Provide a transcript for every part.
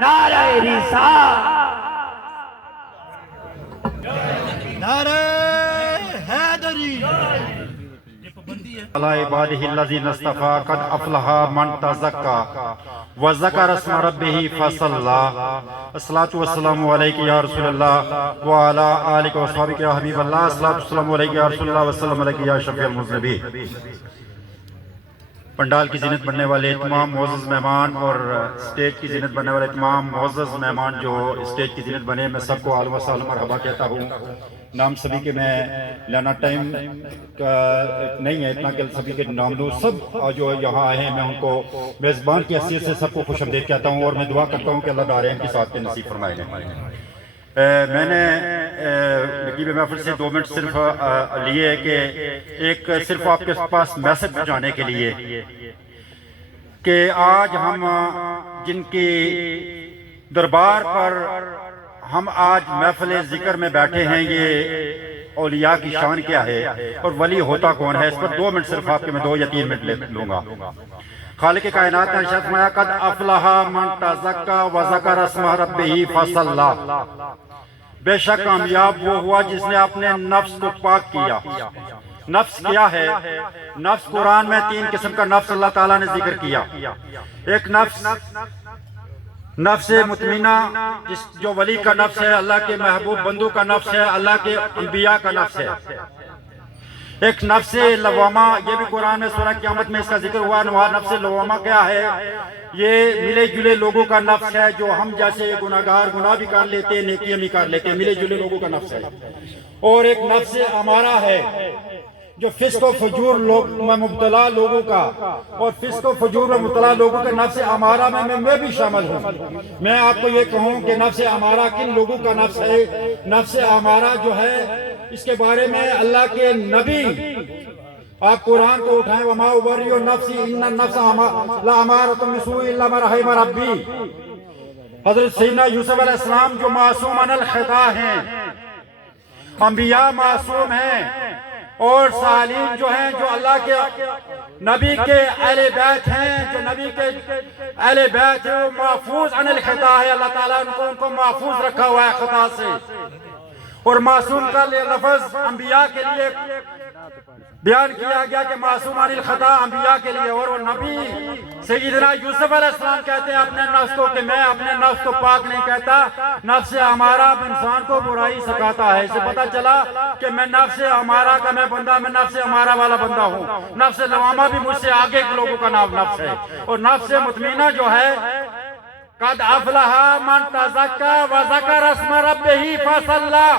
نعرہ رسالت، نعرہ حیدری۔ علی عبادہ الذین اصطفیٰ قد افلح من تزکیٰ وذکر اسم ربہ فصلی۔ الصلاۃ والسلام علیک یا رسول اللہ وعلی آلک وصحبک یا حبیب اللہ۔ الصلاۃ والسلام علیک یا رسول اللہ وسلم علیک یا شفیع المذنبین۔ پنڈال کی زینت بننے والے تمام معزز مہمان اور اسٹیج کی زینت بننے والے تمام معزز مہمان جو اسٹیج کی زینت بنے، میں سب کو اہلا و سہلا مرحبا کہتا ہوں۔ نام سبھی کے میں لینا ٹائم نہیں ہے اتنا کہ سبھی کے نام لوں۔ سب جو یہاں آئے ہیں میں ان کو میزبان کی حیثیت سے سب کو خوش آمدید کہتا ہوں، اور میں دعا کرتا ہوں کہ اللہ دارین کی سعادتیں نصیب فرمائے۔ میں نے نقیب محفل سے 2 منٹ صرف لیے کہ ایک صرف آپ کے پاس میسج پہنچانے کے لیے کہ آج ہم جن کی دربار پر ہم آج محفل ذکر میں بیٹھے ہیں، یہ اولیاء کی شان کیا ہے اور ولی ہوتا کون ہے، اس پر 2 منٹ صرف آپ کے میں 2 یا 3 منٹ لوں گا۔ خالق کائنات نے ارشاد فرمایا قد افلح من تزکیٰ وذکر اسم ربہ فصلی۔ بے شک کامیاب وہ ہوا جس نے اپنے نفس کو پاک کیا۔ نفس کیا ہے؟ نفس قرآن میں 3 قسم کا نفس اللہ تعالیٰ نے ذکر کیا۔ ایک نفس مطمئنہ جو ولی کا نفس ہے، اللہ کے محبوب بندوں کا نفس ہے، اللہ کے انبیاء کا نفس ہے۔ ایک نفس لوامہ، یہ بھی قرآن میں سورہ قیامت میں اس کا ذکر ہوا۔ نفس لوامہ کیا ہے؟ یہ ملے جلے لوگوں کا نفس ہے، جو ہم جیسے گناہگار گناہ بھی کر لیتے ہیں، نیکیاں بھی کر لیتے ہیں، ملے جلے لوگوں کا نفس ہے۔ اور ایک نفس امارہ ہے جو فسق و فجور میں مبتلا لوگوں کا، اور فسق و فجور میں مبتلا لوگوں کے نفس امارہ میں بھی شامل ہوں۔ میں آپ کو یہ کہوں کہ نفس امارہ کن لوگوں کا نفس ہے؟ نفس امارہ جو ہے اس کے بارے میں اللہ کے نبی، آپ قرآن کو اٹھائیں، وما ابرئ نفسی ان النفس لامارۃ بالسوء الا ما رحم ربی۔ حضرت سیدنا یوسف علیہ السلام جو معصوم عن الخطا ہیں، انبیاء معصوم ہیں، اور صالحین جو ہیں، جو اللہ کے نبی کے اہل بیت ہیں، جو نبی کے اہل بیت ہیں، وہ محفوظ عن الخطا ہے۔ اللہ تعالیٰ ان کو محفوظ رکھا ہوا ہے خطا سے۔ اور معصوم کا لفظ انبیاء کے لیے بیان کیا گیا کہ معصوم عن الخطا انبیاء کے لیے، اور وہ نبی سیدنا یوسف علیہ السلام کہتے ہیں اپنے نفس کو کہ میں اپنے نفس کو پاک نہیں کہتا، نفس امارہ انسان کو برائی سکھاتا ہے۔ اسے پتہ چلا کہ میں نفس امارہ کا میں بندہ، میں نفس امارہ والا بندہ ہوں۔ نفس لوامہ بھی مجھ سے آگے کے لوگوں کا نام نفس ہے۔ اور نفس مطمئنہ جو ہے قد افلح من تزکیٰ وذکر اسم ربہ فصلی۔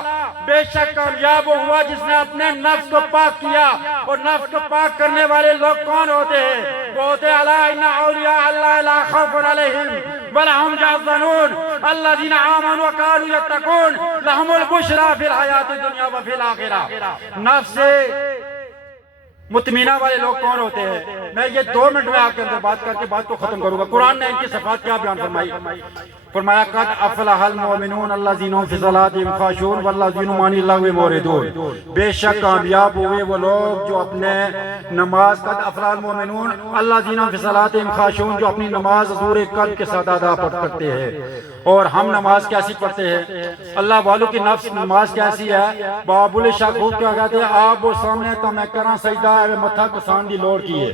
بے شک کامیاب وہ ہوا جس نے اپنے نفس کو پاک کیا۔ اور نفس کو پاک کرنے والے لوگ کون ہوتے ہیں؟ وہ ہوتے ہیں الا ان اولیاء اللہ لا خوف علیہم ولا هم يحزنون الذین آمنوا وكانوا يتقون لهم البشریٰ فی الحیاۃ الدنیا وفی الآخرہ۔ نفس مطمئنہ والے لوگ کون ہوتے ہیں؟ میں یہ 2 منٹ میں آپ کے اندر بات کر کے بات کو ختم کروں گا۔ قرآن نے ان کی صفات کیا بیان فرمائی؟ فرمایا قد افلح المؤمنون الذین هم فی صلاتهم خاشعون والذین هم عن اللغو معرضون۔ بے شک کامیاب ہوئے وہ لوگ جو اپنے نماز، قد افلح المؤمنون الذین هم فی صلاتهم خاشعون، جو اپنی نماز حضور قلب کے ساتھ ادا کرتے ہیں۔ اور ہم نماز کیسی پڑھتے ہیں؟ اللہ والوں کی نفس نماز کیسی ہے؟ باب الشاہ خوب کیا کہتے ہیں؟ آپ وہ سامنے تو میں کراں سجدہ متھا کسان دی لوڑ کیے۔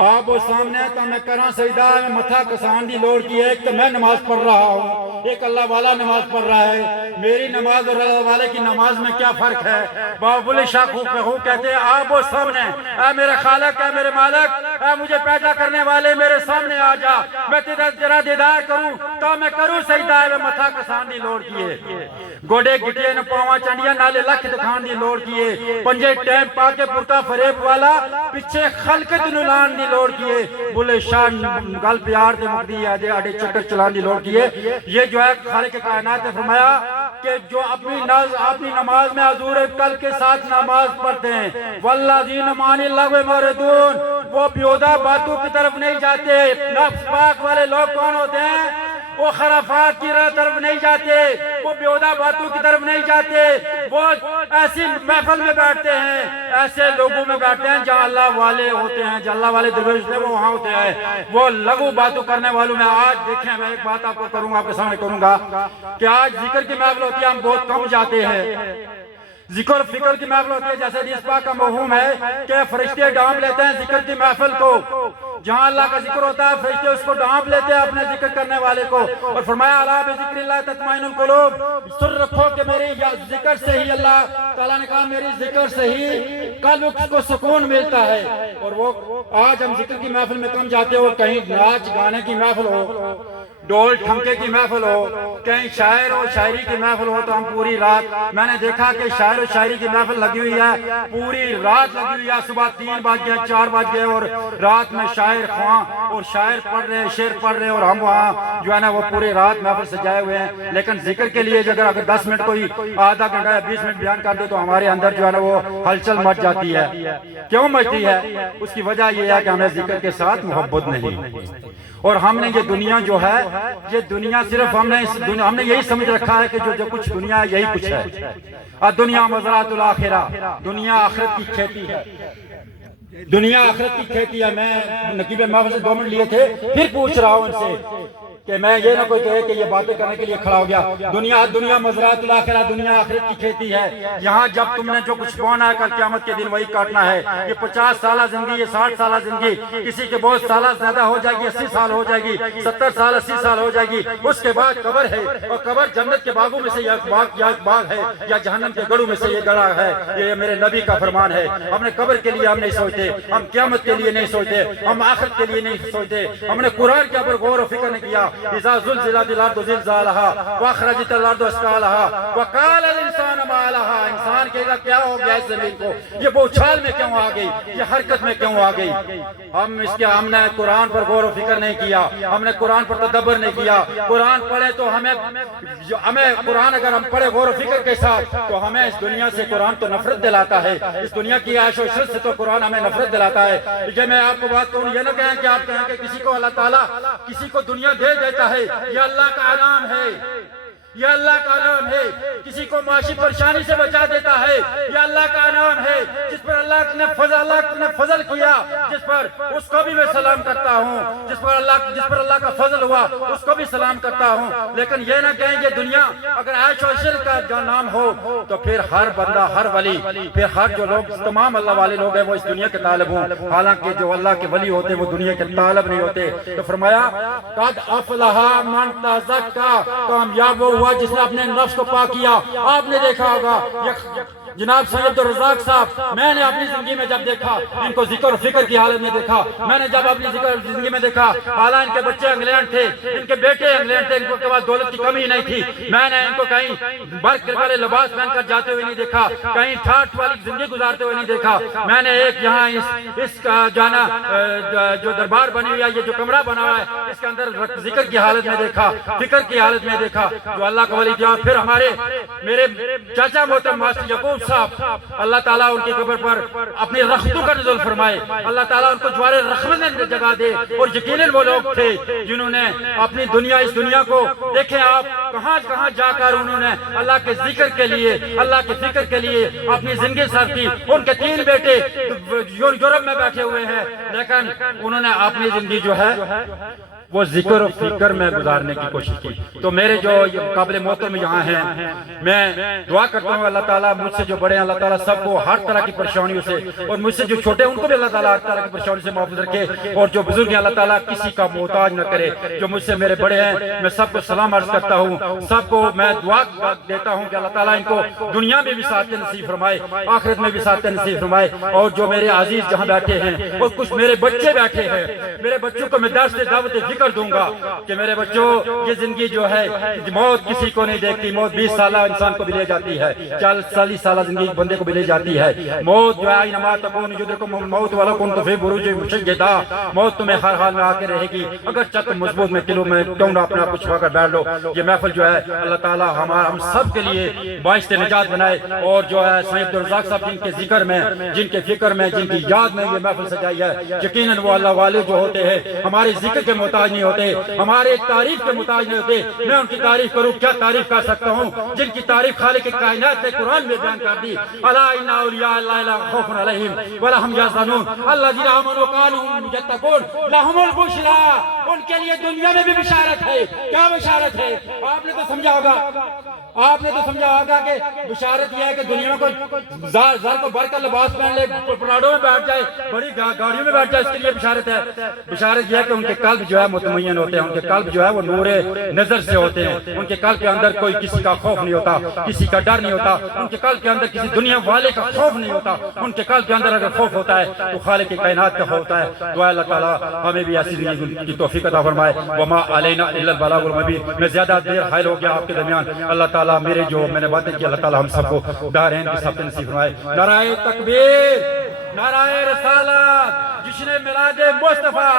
آپ وہ سامنے تو میں کراں سجدہ متھا کسان دی لوڑ کی ہے۔ ایک تو میں نماز پڑھ رہا ہوں، ایک اللہ والا نماز پڑھ رہا ہے۔ میری نماز اور اللہ والے کی نماز میں کیا فرق ہے؟ باب الشاہ خوب کہتے ہیں آپ وہ سامنے، اے میرے خالق، اے میرے مالک، اے مجھے پیدا کرنے والے، میرے سامنے آ جا، میں تیرا دیدار کروں تو میں کروں سجدہ متھا کسان دی لوڑ کیے۔ گوڑے گٹے نہ پاواں چنڈیاں نالے لکھ دکھان دی لوڑ کیے۔ پنجے ٹیم پا کے پرتا فریب والا پیچھے خلقت نلان دی لوڑ کیے۔ بولے شاہ گل پیار دے مقدی آدھے آڑے چکر چلان دی لوڑ کیے۔ یہ جو ہے خالق کائنات نے فرمایا کہ جو اپنی نماز میں حضور قلب کے ساتھ نماز پڑھتے ہیں، والذین عن اللغو معرضون، وہ بیہودہ باتوں کی طرف نہیں جاتے۔ نفس پاک والے لوگ کون ہوتے ہیں؟ وہ خرافات کی طرف نہیں جاتے، وہ بیہودہ باتوں کی طرف نہیں جاتے، وہ ایسی محفل میں بیٹھتے ہیں، ایسے لوگوں میں بیٹھتے ہیں جہاں اللہ والے ہوتے ہیں، جہاں اللہ والے درویش ہوتے ہیں وہ وہاں ہوتے ہیں۔ وہ لغو باتوں کرنے والوں میں آج دیکھیں، میں ایک بات آپ کو کروں گا، آپ کے سامنے کروں گا کہ آج ذکر کی محفل ہوتی ہے، ہم بہت کم جاتے ہیں۔ ذکر فکر کی محفل ہوتی ہے، جیسے حدیث پاک کا مفہوم ہے کہ فرشتے ڈھانپ لیتے ہیں ذکر کی محفل کو، جہاں اللہ کا ذکر ہوتا ہے فرشتے اس کو ڈھانپ لیتے ہیں اپنے ذکر کرنے والے کو، اور فرمایا الا بذکر اللہ تطمئن القلوب، سن رکھو کہ میری ذکر سے ہی، اللہ تعالیٰ نے کہا میری ذکر سے ہی قلب کو سکون ملتا ہے۔ اور وہ آج ہم ذکر کی محفل میں کم جاتے ہو، کہیں ناچ گانے کی محفل ہو، ڈول ٹھمکے کی محفل ہو، کہیں شاعر و شاعری کی محفل ہو تو ہم پوری رات، میں نے دیکھا کہ شاعر و شاعری کی محفل لگی ہوئی ہے، پوری رات لگی ہوئی ہے، صبح 3 بج گئے 4 بج گئے اور رات میں شاعر خواں اور شاعر پڑھ رہے ہیں، شعر پڑھ رہے ہیں، اور ہم وہاں جو ہے نا وہ پوری رات محفل سجائے ہوئے ہیں۔ لیکن ذکر کے لیے اگر 10 منٹ کوئی آدھا گھنٹہ یا 20 منٹ بیان کر دے تو ہمارے اندر جو ہے نا وہ ہلچل مچ جاتی ہے۔ کیوں مچتی ہے؟ اس کی وجہ یہ ہے کہ ہمیں ذکر کے ساتھ محبت نہیں، اور ہم نے یہ دنیا جو ہے، یہ دنیا صرف ہم نے یہی سمجھ رکھا ہے کہ جو کچھ دنیا ہے یہی کچھ ہے۔ دنیا مزرعۃ الآخرہ، دنیا آخرت کی کھیتی ہے، دنیا آخرت کی کھیتی ہے۔ میں نقیب محفل سے 2 منٹ لیے تھے، پھر پوچھ رہا ہوں ان سے کہ میں یہ نہ کوئی کہے کہ یہ باتیں کرنے کے لیے کھڑا ہو گیا۔ دنیا مزرعۃ الآخرہ، دنیا آخرت کی کھیتی ہے۔ یہاں جب تم نے جو کچھ بونا ہے کل قیامت کے دن وہی کاٹنا ہے۔ یہ 50 سالہ زندگی، یہ 60 سالہ زندگی، کسی کے بہت سالہ زیادہ ہو جائے گی، 80 سال ہو جائے گی، 70 سال 80 سال ہو جائے گی۔ اس کے بعد قبر ہے، اور قبر جنت کے باغوں میں سے ایک باغ ہے، یا جہنم کے گڑھوں میں سے یہ گڑھا ہے۔ یہ میرے نبی کا فرمان ہے۔ ہم نے قبر کے لیے ہم نہیں سوچتے، ہم قیامت کے لیے نہیں سوچتے، ہم آخرت کے لیے نہیں سوچتے۔ ہم نے قرآن کے اوپر غور و فکر نہیں کیا۔ اذا زلزلت الارض زلزالها واخرجت الارض اثقالها وقال الانسان ما لها، انسان کے لیے کیا ہو گیا اس زمین کو، یہ بوچھال میں کیوں آ گئی، یہ حرکت میں کیوں آ گئی؟ ہم نے قرآن پر غور و فکر نہیں کیا، ہم نے قرآن پر تدبر نہیں کیا۔ قرآن پڑھے تو ہمیں قرآن اگر ہم پڑھے غور و فکر کے ساتھ تو ہمیں اس دنیا سے قرآن تو نفرت دلاتا ہے، اس دنیا کی عیش و عشرت سے تو قرآن ہمیں نفرت دلاتا ہے۔ یہ میں آپ کو بات کہوں، یہ نہ کہیں کہ آپ کہیں کہ کسی کو اللہ تعالیٰ کسی کو دنیا دے دیتا ہے، یہ اللہ کا انعام ہے، یہ اللہ کا انعام ہے۔ کسی کو معاشی پریشانی سے بچا دیتا ہے، یہ اللہ کا انعام ہے۔ جس پر اللہ نے فضل کیا، جس پر اس کو بھی میں سلام کرتا ہوں، جس پر اللہ کا فضل ہوا اس کو بھی سلام کرتا ہوں۔ لیکن یہ نہ کہیں یہ دنیا اگر عیش و عشرت کا نام ہو تو پھر ہر بندہ، ہر ولی، پھر ہر جو لوگ، تمام اللہ والے لوگ ہیں وہ اس دنیا کے طالب ہوں، حالانکہ جو اللہ کے ولی ہوتے وہ دنیا کے طالب نہیں ہوتے۔ تو فرمایا قد افلح من تزکا، کامیاب وہ ہوا جس نے اپنے نفس کو پاک کیا۔ آپ نے دیکھا ہوگا جناب سید الرزاق صاحب، میں نے اپنی زندگی میں جب دیکھا ان کو ذکر و فکر کی حالت میں دیکھا، میں نے جب اپنی زندگی میں دیکھا، حالانکہ ان کے بچے انگلینڈ تھے، ان کے بیٹے انگلینڈ تھے، ان کے پاس دولت کی کمی نہیں تھی، میں نے ان کو کہیں برق والے لباس پہن کر جاتے ہوئے نہیں دیکھا، کہیں ٹھاٹھ والی زندگی گزارتے ہوئے نہیں دیکھا۔ میں نے ایک یہاں اس جانا جو دربار بنی ہوئی ہے، یہ جو کمرہ بنا ہوا ہے، اس کے اندر ذکر کی حالت میں دیکھا، فکر کی حالت میں دیکھا، جو اللہ کا ولی تھا۔ پھر میرے چاچا محترم ماسٹر یعقوب صاحب، اللہ تعالیٰ ان کی قبر پر اپنی رحمتوں کا نزول فرمائے، اللہ تعالیٰ ان کو جوار رحمت میں جگہ دے۔ اور یقیناً وہ لوگ تھے جنہوں نے اپنی اس دنیا کو دیکھیں آپ کہاں کہاں جا کر انہوں نے اللہ کے ذکر کے لیے، اللہ کے فکر کے لیے اپنی زندگی صرف کی۔ ان کے 3 بیٹے یورپ میں بیٹھے ہوئے ہیں، لیکن انہوں نے اپنی زندگی جو ہے وہ ذکر و فکر میں گزارنے کی کوشش کی۔ تو میرے جو قابل محترم یہاں ہیں، میں دعا کرتا ہوں اللہ تعالیٰ مجھ سے جو بڑے ہیں اللہ تعالیٰ سب کو ہر طرح کی پریشانیوں سے، اور مجھ سے جو چھوٹے ہیں ان کو بھی اللہ تعالیٰ ہر طرح کی پریشانی سے محفوظ رکھے، اور جو بزرگ ہیں اللہ تعالیٰ کسی کا محتاج نہ کرے۔ جو مجھ سے میرے بڑے ہیں میں سب کو سلام عرض کرتا ہوں، سب کو میں دعا دیتا ہوں کہ اللہ تعالیٰ ان کو دنیا میں بھی سعادت نصیب فرمائے، آخرت میں بھی سعادت نصیب فرمائے۔ اور جو میرے عزیز جہاں بیٹھے ہیں اور کچھ میرے بچے بیٹھے ہیں، میرے بچوں کو میں درس دعوت فکر دوں گا کہ میرے بچوں یہ زندگی جو ہے موت کسی کو نہیں دیکھتی، موت 20 سالہ انسان کو بھی لے جاتی ہے، 40 سالہ تعالیٰ زندگی بندے کو بھی لے جاتی ہے. موت جو ہے اینما تکون یدرککم الموت ولو کنتم فی بروج مشیدہ, موت تمہیں ہر حال میں آ کے رہے گی, اگر چت مضبوط میں قلعوں میں کیوں نہ اپنے آپ کو چھپا کر بیٹھ لو. یہ محفل جو ہے اللہ تعالیٰ ہم سب کے لیے باعث نجات بنائے, اور جو ہے سید عبدالرزاق صاحب جن کے ذکر میں, جن کے فکر میں, جن کی یاد میں یہ محفل سجائی ہے, یقیناً وہ اللہ والے جو ہوتے ہیں ہمارے ذکر کے محتاج نہیں ہوتے, ہمارے تعریف کے محتاج نہیں ہوتے. میں ان کی تعریف کروں, کیا تعریف کر سکتا ہوں جن کی تعریف خالق کائنات نے قرآن میں بیان کر دی. الا ان اولیاء اللہ لا خوف علیہم ولا هم يحزنون الذين آمنوا وكانوا يتقون لهم البشرى, ان کے لیے دنیا میں بھی بشارت ہے. کیا بشارت ہے؟ آپ نے تو سمجھا ہوگا کہ بشارت یہ ہے کہ دنیا میں کوئی زر کو بھر کر لباس پہن لے, پراڈوں میں بیٹھ جائے, بڑی گاڑیوں میں بیٹھ جائے, اس کے لیے بشارت ہے. بشارت یہ ہے کہ ان کے قلب جو ہے مطمئن ہوتے ہیں, ان کے قلب جو ہے وہ نور نظر سے ہوتے ہیں, ان کے قلب کے اندر کوئی کسی کا خوف نہیں ہوتا, کسی کا ڈر نہیں ہوتا, ان کے قلب کے اندر کسی دنیا والے کا خوف نہیں ہوتا. ان کے قلب کے اندر اگر خوف ہوتا ہے تو خالق کائنات کا خوف ہوتا ہے. دعا اللہ تعالیٰ ہمیں بھی ایسی زندگی کی توفیق عطا فرمائے. وما علینا الا البلاغ المبین. میں زیادہ دیر حائل ہو گیا آپ کے درمیان, اللہ تعالیٰ میرے جو میں نے باتیں کی, اللہ تعالیٰ ہم سب کو دارین کی سب نصیب فرمائے. نعرہ تکبیر, نعرہ رسالت, جشن میلاد مصطفیٰ,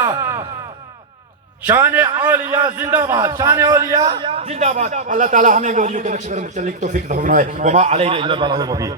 شان اولیاء زندہ باد, شان اولیاء زندہ باد. اللہ تعالیٰ ہمیں ولیوں کے نقش قدم پر چلنے کی توفیق عطا فرمائے. وما علینا الا البلاغ المبین.